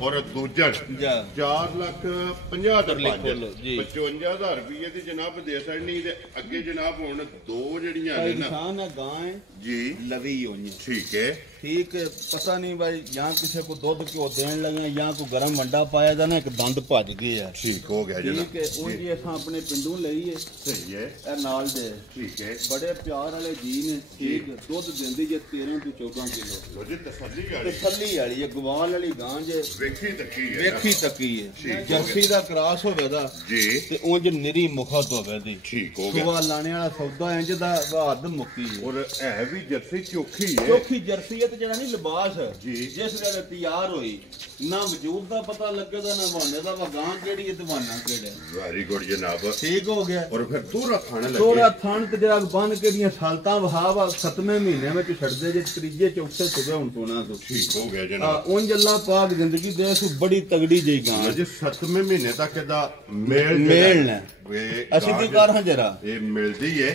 ਔਰ ਦੂਜਾ 4,50,000 ਤੇ 55,000 ਰੁਪਏ ਦੀ ਜਨਾਬ ਦੇ ਸਕਣੀ ਤੇ ਅੱਗੇ ਜਨਾਬ ਹੁਣ ਦੋ ਜਿਹੜੀਆਂ ਨੇ ਨਾ ਨਿਸ਼ਾਨ ਹੈ ਗਾਂ ਹੈ ਜੀ ਲਵੀ ਹੋਣੀ ਠੀਕ ਹੈ ठीक है पता नहीं भाई यहाँ किसी को दूध क्यों देने लगे यहाँ को गरम वंडा पाया था ना एक दंद भज गया है ठीक हो गया ठीक है उन जी असा अपने पिंडों ਲਈ है सही है ए नाल दे ठीक है बड़े प्यार वाले जी ने ठीक दूध देंदी जे 13 ਤੋਂ 14 किलो ਲੋ ਜੀ ਤਸੱਲੀ ਵਾਲੀ ਹੈ ਗਵਾਲ ਵਾਲੀ ਗਾਂ ਜੇ ਵੇਖੀ ਤੱਕੀ ਹੈ ਜਰਸੀ ਦਾ ਕ੍ਰਾਸ ਹੋਵੇ ਦਾ ਜੀ ਤੇ ਉਂਝ ਨਿਰੀ ਮੁਖਤ ਹੋਵੇ ਦੀ ਠੀਕ ਹੋ ਗਿਆ ਸੁਆ ਲਾਣੇ ਵਾਲਾ ਸੌਦਾ ਇੰਜ ਦਾ ਹੱਦ ਮੁੱਕੀ ਹੈ ਔਰ ਇਹ ਵੀ ਜਰਸੀ ਚੋਖੀ ਹੈ ਚੋਖੀ ਜਰਸੀ ਤੇ ਜਿਹੜਾ ਨਹੀਂ ਲਿਬਾਸ ਜੀ ਜਿਸ ਵੇਲੇ ਤਿਆਰ ਹੋਈ ਨਾ ਵਜੂਦ ਦਾ ਪਤਾ ਲੱਗਦਾ ਨਾ ਬਹਾਨੇ ਦਾ ਗਾਂ ਕਿਹੜੀ ਹੈ ਦੀਵਾਨਾ ਕਿਹੜਾ ਵੈਰੀ ਗੁੱਡ ਜਨਾਬ ਠੀਕ ਹੋ ਗਿਆ ਔਰ ਫਿਰ ਦੋਰਾ ਖਾਣ ਲੱਗੇ ਦੋਰਾ ਥਾਣ ਤੇ ਜਿਹੜਾ ਬੰਨ ਕੇ ਦੀਆਂ ਸਾਲਤਾਂ ਵਹਾਵਾ 7ਵੇਂ ਮਹੀਨੇ ਵਿੱਚ ਛੱਡਦੇ ਜੇ ਤੀਜੇ ਚੌਥੇ ਸੁਬੇ ਹੁਣ ਸੋਣਾ ਤੋਂ ਠੀਕ ਹੋ ਗਿਆ ਜਨਾਬ ਉਂਝ ਅੱਲਾਹ ਪਾਕ ਜ਼ਿੰਦਗੀ ਦੇ ਸੂ ਬੜੀ ਤਗੜੀ ਜਿਹੀ ਗਾਂ ਜੇ 7ਵੇਂ ਮਹੀਨੇ ਤੱਕ ਇਹਦਾ ਮੇਲ ਨਾ ਅਸੀਂ ਕੀ ਕਰ ਹਾਂ ਜਰਾ ਇਹ ਮਿਲਦੀ ਹੈ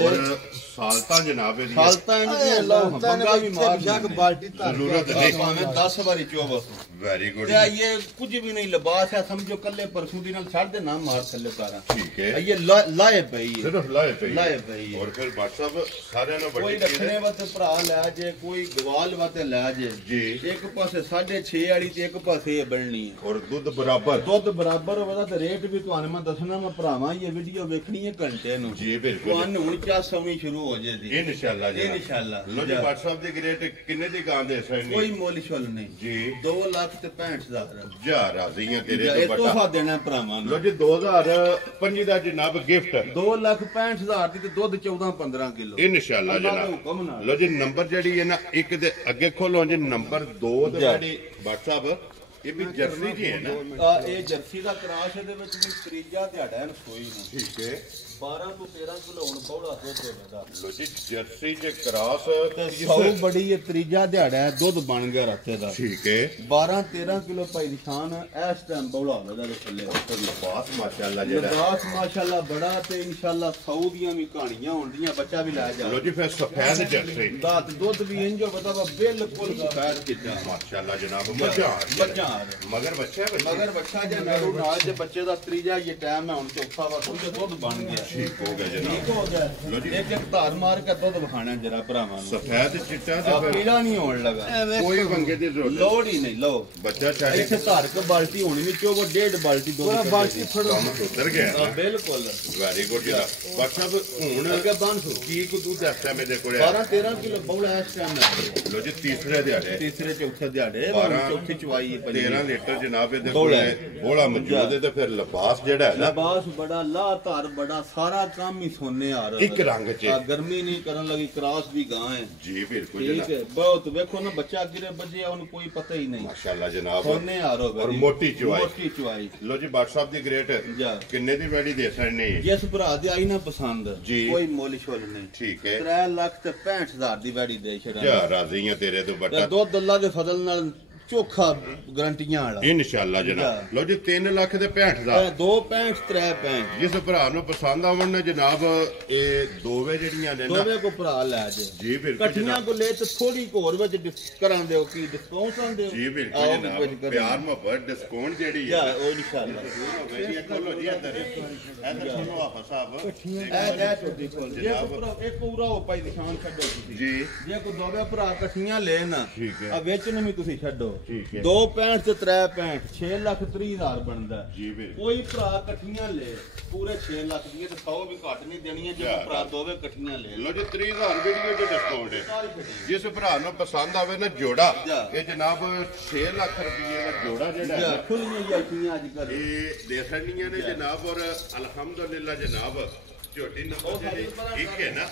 ਔਰ ਸਾਲਤਾਂ ਜਨਾਬ ਇਹਦੀ ਸਾਲਤਾਂ ਇਹਦੀ ਅੱਲਾਹ ਬੰਗਾ ਵੀ ਮਾਰ ਜਗ ਬਾਲਟੀ ਜ਼ਰੂਰਤ ਨਹੀਂ ਭਾਵੇਂ 10 ਵਾਰੀ ਚੋਵਸ ਵੈਰੀ ਗੁੱਡ ਤੇ ਇਹ ਕੁਝ ਵੀ ਨਹੀਂ ਲਿਬਾਸ ਹੈ ਸਮਝੋ ਕੱਲੇ ਪਰਸੂ ਦੀ ਨਾਲ ਛੱਡ ਦੇ ਨਾ ਮਾਰ ਥੱਲੇ ਤਾਰਾ ਠੀਕ ਹੈ ਇਹ ਲਾਏ ਪਈ ਹੈ ਸਿਰਫ ਲਾਏ ਪਈ ਔਰ ਫਿਰ WhatsApp ਸਾਰਿਆਂ ਨੂੰ ਕੋਈ ਵੱਡੀ ਰੱਖਣੇ ਵਾਸਤੇ ਭਰਾ ਲੈ ਜੇ ਕੋਈ ਗਵਾਲ ਵਾਸਤੇ ਲੈ ਜੇ ਜੀ ਇੱਕ ਪਾਸੇ 6.5 ਵਾਲੀ ਤੇ ਇੱਕ ਪਾਸੇ ਇਹ ਬਣਨੀ ਹੈ ਔਰ ਦੁੱਧ ਬਰਾਬਰ ਹੋਵੇਗਾ ਤੇ ਰੇਟ ਵੀ ਤੁਹਾਨੂੰ ਮੈਂ ਦੱਸਣਾ ਮੈਂ ਭਰਾਵਾਂ ਇਹ ਵੀਡੀਓ ਵੇਖਣੀ ਹੈ ਘੰਟੇ ਨੂੰ ਜੀ ਬਿਲਕੁਲ ਤੁਹਾਨੂੰ ਹੁਣ ਚਾਸ ਆਉਣੀ ਸ਼ੁਰੂ ਹੋ ਜਾਏਗੀ ਇਨਸ਼ਾਅੱਲਾ ਜੀ ਇਨਸ਼ਾਅੱਲਾ ਲੋ ਜੀ WhatsApp ਦੀ ਰੇਟ ਕਿੰਨੇ ਦੀ ਗਾਂ ਦੇ ਸਕਣੀ ਕੋਈ ਮੁੱਲ ਛੁੱਲ ਨਹੀਂ ਜੀ 2,65,000 ਜਾ ਰਾਜ਼ੀਆਂ ਤੇਰੇ ਤੋਂ ਇਹ ਵੱਡਾ ਤੋਹਫਾ ਦੇਣਾ ਭਰਾਵਾਂ ਨੂੰ ਲੋ ਜੀ 2025 ਦਾ ਜਨਾਬ ਗਿਫਟ 2,65,000 ਦੀ ਤੇ ਦੁੱਧ 14-15 ਕਿਲੋ ਇਨਸ਼ਾਅੱਲਾ ਜਨਾਬ ਲੋ ਜੀ ਨੰਬਰ ਜਿਹੜੀ ਹੈ ਨਾ ਇੱਕ ਦੇ ਅੱਗੇ ਖੋਲੋ ਜੀ ਨੰਬਰ 2 ਤੇ ਜਿਹੜੀ WhatsApp ਇਹ ਵੀ ਜਰਸੀ ਜੀ ਹੈ ਨਾ ਇਹ ਜਰਸੀ ਦਾ ਕਰਾਸ਼ ਇਹਦੇ ਵਿੱਚ ਵੀ ਤਰੀਜਾ ਦਿਹਾੜਾ ਹੈ ਸੋਈ ਨੂੰ ਠੀਕ ਹੈ 12 ਤੋਂ 13 ਕਿਲੋ ਹੁਣ ਬੌੜਾ ਦੁੱਧ ਹੋਵੇਗਾ। ਲੋ ਜੀ ਜਰਸੀ ਜੇ ਕਰਾਸ ਸੌ ਬੜੀ ਹੈ, ਤੀਜਾ ਦਿਹਾੜਾ ਹੈ, ਦੁੱਧ ਬਣ ਗਿਆ ਰਾਤੇ ਦਾ। ਠੀਕ ਹੈ 12 13 ਕਿਲੋ ਭਾਈ ਨਿਸ਼ਾਨ ਇਸ ਟਾਈਮ ਬੌੜਾ ਹੋਵੇਗਾ ਦੇ ਥੱਲੇ। ਲਿਬਾਸ ਮਾਸ਼ਾਅੱਲਾ ਜਿਹੜਾ ਲਿਬਾਸ ਮਾਸ਼ਾਅੱਲਾ ਬੜਾ ਤੇ ਇਨਸ਼ਾਅੱਲਾ ਸੌ ਦੀਆਂ ਵੀ ਕਹਾਣੀਆਂ ਹੋਣਗੀਆਂ, ਬੱਚਾ ਵੀ ਲਾਇਆ ਜਾ। ਲੋ ਜੀ ਫਿਰ ਸਫੈਦ ਜਰਸੀ ਦਾਤ ਦੁੱਧ ਵੀ ਇੰਜੋ ਪਤਾ ਵਾ ਬਿਲਕੁਲ ਸਫੈਦ ਕਿੱਦਾਂ ਮਾਸ਼ਾਅੱਲਾ ਜਨਾਬ ਬੱਚਾ ਮਗਰ ਬੱਚਾ ਮਗਰ ਬੱਚਾ ਜੇ ਨਰੂ ਨਾਲ ਜੇ ਬੱਚੇ ਦਾ ਤੀਜਾ ਇਹ ਟਾਈਮ ਹੈ ਹੁਣ ਚੌਥਾ ਵਾ ਸਮਝੋ ਦੁੱਧ ਬਣ ਗਿਆ। ਠੀਕ ਹੋ ਗਿਆ ਜਨਾਬ, ਠੀਕ ਹੋ ਗਿਆ। ਲੋ ਜੀ ਇੱਕ ਇੱਕ ਧਾਰ ਮਾਰ ਕੇ ਦੁੱਧ ਵਿਖਾਣਾ ਜਰਾ ਭਰਾਵਾਂ ਨੂੰ। ਸਫੈਦ ਚਿੱਟਾ ਤੇ ਫਿਰ ਪੀਲਾ ਨਹੀਂ ਹੋਣ ਲੱਗਾ, ਕੋਈ ਵੰਗੇ ਦੀ ਜ਼ਰੂਰਤ ਲੋੜ ਹੀ ਨਹੀਂ। ਲਓ ਬੱਚਾ ਚਾਹੇ ਇੱਥੇ ਧਾਰ ਕੇ ਬਾਲਟੀ ਹੋਣੀ ਵਿੱਚ ਉਹ 1.5 ਬਾਲਟੀ ਦੁੱਧ ਬਾਲਟੀ ਥੋੜਾ ਕੰਮ ਉਤਰ ਗਿਆ। ਬਿਲਕੁਲ ਵੈਰੀ ਗੁੱਡ ਜਨਾਬ। ਬਾਕੀ ਸਾਹਿਬ ਹੁਣ ਅੱਗੇ ਬੰਦ ਹੋ ਕੀ ਕੁ ਦੁੱਧ ਇਸ ਟਾਈਮ ਇਹਦੇ ਕੋਲ 12 13 ਕਿਲੋ ਬੌਲਾ ਇਸ ਟਾਈਮ ਹੈ। ਲੋ ਜੀ ਤੀਸਰੇ ਦਿਹਾੜੇ ਤੀਸਰੇ ਚੌਥੇ ਦਿਹਾੜੇ ਚੌਥੀ ਚਵਾਈ 13 ਲੀਟਰ ਜਨਾਬ ਇਹਦੇ ਕੋਲ ਬੋਲਾ ਮੌਜੂਦ ਹੈ ਤੇ ਫਿਰ ਲਿਬਾਸ ਜਿਹੜਾ ਹੈ ਨਾ ਲਿਬਾਸ ਬੜਾ ਲਾ ਧਾਰ ਬੜਾ ਸਾਰਾ ਕੰਮ ਹੀ ਸੋਨੇ ਆ ਰਿਹਾ ਇੱਕ ਰੰਗ ਚ ਗਰਮੀ ਨਹੀਂ ਕਰਨ ਲੱਗੀ। ਕ੍ਰਾਸ ਵੀ ਗਾਂ ਹੈ ਜੀ ਬਿਲਕੁਲ ਠੀਕ ਜਨਾਬ। ਹੈ ਬਹੁਤ ਵੇਖੋ ਨਾ ਬੱਚਾ ਗਿਰੇ ਬੱਜੇ ਉਹਨੂੰ ਕੋਈ ਪਤਾ ਹੀ ਨਹੀਂ ਮਾਸ਼ਾਅੱਲਾ ਜਨਾਬ ਸੋਨੇ ਆ ਰਿਹਾ ਔਰ ਮੋਟੀ ਚਵਾਈ। ਲੋ ਜੀ WhatsApp ਦੀ ਗ੍ਰੇਟ ਕਿੰਨੇ ਦੀ ਵੈਡੀ ਦੇ ਸਕਦੇ ਨੇ? ਜਿਸ ਭਰਾ ਦੀ ਆਈ ਨਾ ਪਸੰਦ ਜੀ ਕੋਈ ਮੁੱਲ ਛੋਲ ਨਹੀਂ। ਠੀਕ ਹੈ 3,65,000 ਦੀ ਵੈਡੀ ਦੇ ਛੜਾ ਜਾ ਰਾਜ਼ੀ ਆ ਤੇਰੇ ਤੋਂ ਬੱਟਾ ਦੁੱਧ ਅੱਲਾ ਦੇ ਫਜ਼ਲ ਨਾਲ ਚੋਖਾ ਗਰੰਟੀਆਂ ਵਾਲਾ ਇਨਸ਼ਾਅੱਲਾ ਜਨਾਬ। ਲੋ ਜੀ 3,65,000 2 65 3 65 ਜਿਸ ਭਰਾ ਨੂੰ ਪਸੰਦ ਆਵਣ ਨਾ ਜਨਾਬ ਇਹ ਦੋਵੇਂ ਜਿਹੜੀਆਂ ਨੇ ਨਾ ਦੋਵੇਂ ਕੋ ਭਰਾ ਲੈ ਜੇ ਜੀ ਬਿਲਕੁਲ ਇਕੱਠੀਆਂ ਕੋ ਲੈ ਤੇ ਥੋੜੀ ਹੋਰ ਵਿੱਚ ਕਰਾਂ ਦਿਓ ਕੀ ਡਿਸਕਾਊਂਟ ਆਂਦੇ ਜੀ ਬਿਲਕੁਲ ਜਨਾਬ। ਪਿਆਰ ਮੁਹੱਬਤ ਡਿਸਕਾਊਂਟ ਜਿਹੜੀ ਜਾ ਹੈ ਉਹ ਇਨਸ਼ਾਅੱਲਾ ਇਹ ਖੋਲੋ ਜੀ ਇੱਧਰ ਖੋਲੋ ਆਫਾ ਸਾਹਿਬ ਇਹ ਛੋਟੀ ਖੋਲ ਜੇ ਕੋ ਭਰਾ ਇੱਕ ਪੂਰਾ ਹੋ ਪਾਈ ਨਿਸ਼ਾਨ ਛੱਡੋ ਤੁਸੀਂ ਜੀ। ਜੇ ਕੋ ਦੋਵੇਂ ਭਰਾ ਇਕੱਠੀਆਂ ਲੈਣ ਠੀਕ ਹੈ ਆ ਵਿੱਚ ਨੂੰ ਵੀ ਤੁਸੀਂ ਛੱਡੋ। ਠੀਕ ਹੈ 2 65 ਤੇ 3 65 6,30,000 ਬਣਦਾ ਜੀ ਬਿਲਕੁਲ। ਕੋਈ ਭਰਾ ਇਕੱਠੀਆਂ ਲੈ ਪੂਰੇ 6 ਲੱਖ ਦੀਆਂ ਤੇ 100 ਵੀ ਘੱਟ ਨਹੀਂ ਦੇਣੀਆਂ ਜੇ ਭਰਾ ਦੋਵੇਂ ਇਕੱਠੀਆਂ ਲੈ ਲੋ ਜੀ 30,000 ਵੀਡੀਓ ਦੇ ਡਿਸਕਾਊਂਟ ਹੈ। ਜਿਸ ਭਰਾ ਨੂੰ ਪਸੰਦ ਆਵੇ ਨਾ ਜੋੜਾ ਇਹ ਜਨਾਬ 6 ਲੱਖ ਰੁਪਏ ਦਾ ਜੋੜਾ ਜਿਹੜਾ ਹੈ ਖੁੱਲੀਆਂ ਜਾਈਆਂ ਅੱਜ ਕੱਲ ਇਹ ਦੇ ਸਕਣੀਆਂ ਨੇ ਜਨਾਬ। ਔਰ ਅਲਹਮਦੁਲਿਲਾ ਜਨਾਬ ਝੋਟੀ ਨੰਬਰ ਜਿਹੜੀ ਇੱਕ ਹੈ ਨਾ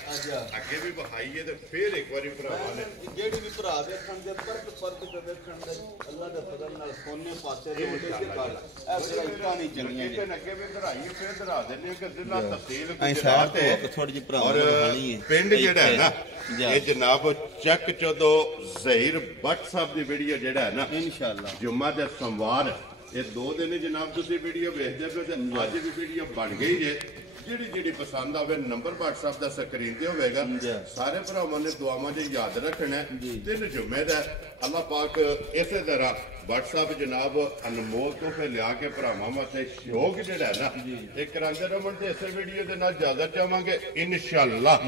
ਅੱਗੇ ਵੀ ਬਹਾਈਏ ਤੇ ਫਿਰ ਇੱਕ ਵਾਰੀ ਭਰਾਵਾਂ ਨੇ ਜਿਹੜੀ ਵੀ ਭਰਾ ਵੇਖਣ ਦੇ ਫਰਕ ਤੇ ਵੇਖਣ ਦੇ ਅੱਲਾ ਦੇ ਫਜ਼ਲ ਨਾਲ ਸੋਨੇ ਪਾਸੇ ਦੇ ਉੱਤੇ ਗੱਲ ਇਹ ਜਿਹੜਾ ਇੱਕਾਂ ਨਹੀਂ ਚੰਗੀਆਂ ਤੇ ਅੱਗੇ ਵੀ ਧਰਾਈਏ ਫਿਰ ਧਰਾ ਦਿੰਦੇ ਕਿ ਜ਼ਿਲ੍ਹਾ ਤਹਿਸੀਲ ਐ ਸਾਈਡ ਤੇ ਥੋੜੀ ਜਿਹੀ ਭਰਾਵਾਂ ਨੂੰ ਖਾਣੀ ਹੈ। ਪਿੰਡ ਜਿਹੜਾ ਹੈ ਨਾ ਇਹ ਜਨਾਬ ਚੱਕ ਚੋਦੋ Zaheer but Sahib the video ਜਿਹੜਾ ਹੈ ਨਾ ਇਨਸ਼ਾਅੱਲਾ ਜੁਮਾ ਤੇ ਸੋਮਵਾਰ ਇਹ 2 ਦਿਨ ਜਨਾਬ ਤੁਸੀਂ ਵੀਡੀਓ ਵੇਖਦੇ ਪਏ ਤੇ ਅੱਜ ਵੀ ਵੀਡੀਓ ਬਣ ਗਈ ਜੇ। ਜਿਹੜੀ ਪਸੰਦ ਆਵੇ ਨੰਬਰ WhatsApp ਦਾ ਸਕਰੀਨ ਤੇ ਹੋਵੇਗਾ। ਸਾਰੇ ਭਰਾਵਾਂ ਨੇ ਦੁਆਵਾਂ 'ਚ ਯਾਦ ਰੱਖਣਾ। 3 ਜੁਮੇ ਦਾ ਅੱਲਾਹ ਪਾਕ ਇਸੇ ਤਰ੍ਹਾਂ WhatsApp ਜਨਾਬ ਅਨਮੋਲ ਤੋਹਫੇ ਲਿਆ ਕੇ ਭਰਾਵਾਂ ਵਾਸਤੇ ਸ਼ੌਕ ਜਿਹੜਾ ਨਾ ਇਹ ਕਰਾਂਦੇ ਰਹਣ ਤੇ ਇਸੇ ਵੀਡੀਓ ਦੇ ਨਾਲ ਇਜਾਜ਼ਤ ਚਾਹਾਂਗੇ ਇਨਸ਼ਾਅੱਲਾ।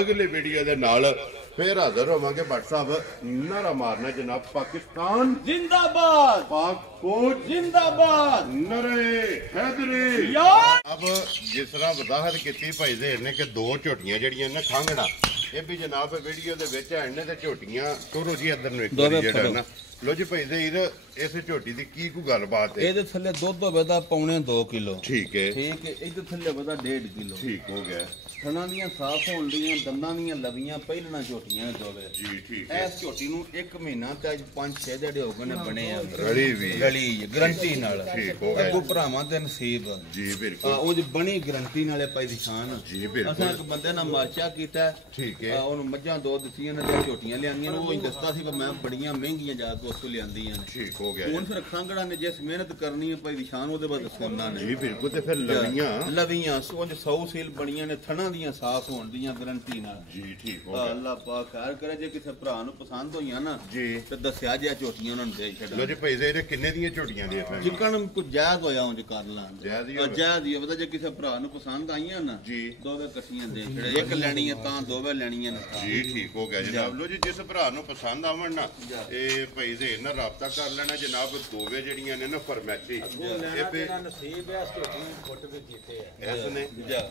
ਅਗਲੇ ਵੀਡੀਓ ਦੇ ਨਾਲ ਫਿਰ ਹਾਜ਼ਰ ਹੋਵਾਂਗੇ। WhatsApp ਨਾਰਾ ਮਾਰਨਾ ਜਨਾਬ ਪਾਕਿਸਤਾਨ जिंदाबाद पाक फौज जिंदाबाद ਨਰੇ ਹੈਦਰੀ यार ਅਬ ਜਿਸ ਤਰ੍ਹਾਂ ਵਜ਼ਾਹਤ ਕੀਤੀ ਭਾਈ ਜ਼ੇਰ ਨੇ ਕਿ 2 ਝੋਟੀਆਂ ਜਿਹੜੀਆਂ ਨਾ ਖਾਂਗਣਾ ਇਹ ਵੀ ਜਨਾਬ ਵੀਡੀਓ ਦੇ ਵਿੱਚ ਹੈ ਨੇ ਤੇ ਝੋਟੀਆਂ ਟੋਰੋ ਜੀ ਇੱਧਰ ਨੂੰ ਇੱਕ ਵਾਰੀ ਜਿਹੜਾ ਨਾ ਲੋ ਜੀ ਭਾਈ ਜ਼ੇਰ ਇਸ ਝੋਟੀ ਦੀ ਕੀ ਕੋਈ ਗੱਲਬਾਤ ਹੈ? ਇਹਦੇ ਥੱਲੇ ਦੁੱਧ ਹੋਵੇਦਾ ਪੌਣੇ 2 ਕਿਲੋ। ਠੀਕ ਹੈ ਇਹਦੇ ਥੱਲੇ ਹੋਵੇਦਾ 1.5 ਕਿਲੋ। ਠੀਕ ਹੋ ਗਿਆ। ਥਣਾਂ ਦੀਆਂ ਸਾਫ਼ ਹੋਣ ਦੀਆਂ ਦੰਦਾਂ ਦੀਆਂ ਲਵੀਆਂ ਪਹਿਲਣਾ ਝੋਟੀਆਂ ਦੋਵੇ ਜੀ ਠੀਕ ਹੈ। ਇਸ ਝੋਟੀ ਨੂੰ 1 ਮਹੀਨਾ ਤੇ ਅੱਜ 5-6 ਦਿਹਾੜੇ ਹੋ ਗਏ ਨੇ ਬਣੇ ਆ ਰਲੀ ਵੀ ਗਲੀ ਗਰੰਟੀ ਨਾਲ। ਠੀਕ ਹੋ ਗਿਆ। ਅੱਗੋਂ ਭਰਾਵਾਂ ਦੇ ਨਸੀਬ ਜੀ ਬਿਲਕੁਲ ਉਹ ਜੀ ਬਣੀ ਗਰੰਟੀ ਨਾਲੇ ਪਾਈ ਦੀ ਸ਼ਾਨ। ਜੀ ਬਿਲਕੁਲ। ਅਸਾਂ ਇੱਕ ਬੰਦੇ ਨਾਲ ਮਾਰਚਾ ਕੀਤਾ ਠੀਕ ਹੈ। ਉਹਨੂੰ ਮੱਝਾਂ 2 ਦਿੱਤੀਆਂ ਨੇ ਤੇ ਝੋਟੀਆਂ ਲਿਆਂਦੀਆਂ ਨੇ ਉਹ ਹੀ ਦੱਸਦਾ ਸੀ ਕਿ ਮੈਂ ਬੜੀਆਂ ਮਹਿੰਗੀਆਂ ਜਾ ਕੇ ਉੱਥੋਂ ਲਿਆਂਦੀਆਂ ਨੇ। ਠੀਕ ਹੋ ਗਿਆ। ਹੁਣ ਫਿਰ ਖਾਂਗੜਾ ਨੇ ਜਿਸ ਮਿਹਨਤ ਕਰਨੀ ਹੈ ਭਾਈ ਦੀ ਸ਼ਾਨ ਉਹਦੇ ਬਾਅਦ ਸੋਨਾ ਨੇ। ਜੀ ਬਿਲਕੁਲ। ਤੇ ਫਿਰ ਲਵੀਆਂ ਸੋਜ 100 ਸੀਲ ਬਣੀਆਂ ਨੇ ਥਣਾਂ ਦੀਆਂ ਸਾਫ਼ ਹੋਣ ਦੀਆਂ ਗਰੰਟੀ ਨਾਲ। ਜੀ ਠੀਕ ਹੋ ਗਿਆ। ਅੱਲਾਹ ਪਾਕ ਖੈਰ ਕਰੇ ਜੇ ਕਿਸੇ ਭਰਾ ਨੂੰ ਪਸੰਦ ਹੋਈਆਂ ਨਾ ਜੀ ਤੇ ਦੱਸਿਆ ਜੇ ਝੋਟੀਆਂ ਉਹਨਾਂ ਨੂੰ ਦੇ ਛੱਡਾਂ। ਲੋ ਜੀ ਭਾਈ ਜ਼ੇਰ ਕਿੰਨੇ ਦੀਆਂ ਝੋਟੀਆਂ ਦੇ ਫਿਰ ਜਿੱਕਣ ਕੁਝ ਜਾਇਜ਼ ਹੋਇਆ ਉਂਝ ਕਰ ਲਾਂ ਜਾਇਜ਼ ਹੀ ਪਤਾ ਜੇ ਕਿਸੇ ਭਰਾ ਨੂੰ ਪਸੰਦ ਆਈਆਂ ਨਾ ਜੀ ਦੋਵੇਂ ਇਕੱਠੀਆਂ ਦੇ ਛੜੇ ਇੱਕ ਲੈਣੀ ਹੈ ਤਾਂ ਦੋਵੇਂ ਲੈਣੀਆਂ ਨੇ। ਜੀ ਠੀਕ ਹੋ ਗਿਆ ਜਨਾਬ। ਲੋ ਜੀ ਜਿਸ ਭਰਾ ਨੂੰ ਪਸੰਦ ਆਵਣ ਨਾ ਇਹ ਭਾਈ ਜ਼ੇਰ ਨਾਲ ਰਾਬਤਾ ਕਰ ਲੈਣਾ ਜਨਾਬ। ਦੋਵੇਂ ਜਿਹੜੀਆਂ ਨੇ ਨਾ ਫਰਮੈਟੀ ਇਹ ਤੇ ਨਸੀਬ ਹੈ ਝੋਟੀਆਂ ਫੁੱਟ ਵੀ ਕੀਤੇ ਆ ਇਸ ਨੇ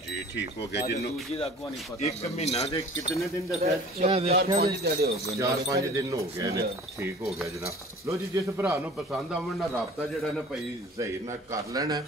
ਜੀ ਠੀਕ ਹੋ ਗਿਆ। ਜਿਹਨੂੰ ਦੂਜੀ ਦਾ ਅੱਗੋਂ ਨਹੀਂ ਪਤਾ 1 ਮਹੀਨਾ ਦੇ ਕਿੰਨੇ ਦਿਨ ਦੱਸਿਆ? 4-5 ਦਿਹਾੜੇ ਹੋ ਗਏ 4-5 ਦਿਨ ਹੋ ਗਏ ਨੇ। ਠੀਕ ਹੋ ਗਿਆ ਜਨਾਬ। ਲੋ ਜੀ ਜਿਸ ਭਰਾ ਨੂੰ ਪਸੰਦ ਆਵਣ ਨਾ ਰਾਬਤਾ ਜਿਹੜਾ ਨਾ ਭਾਈ ਜ਼ਹੀਰ ਨਾਲ ਕਰ ਲੈਣਾ।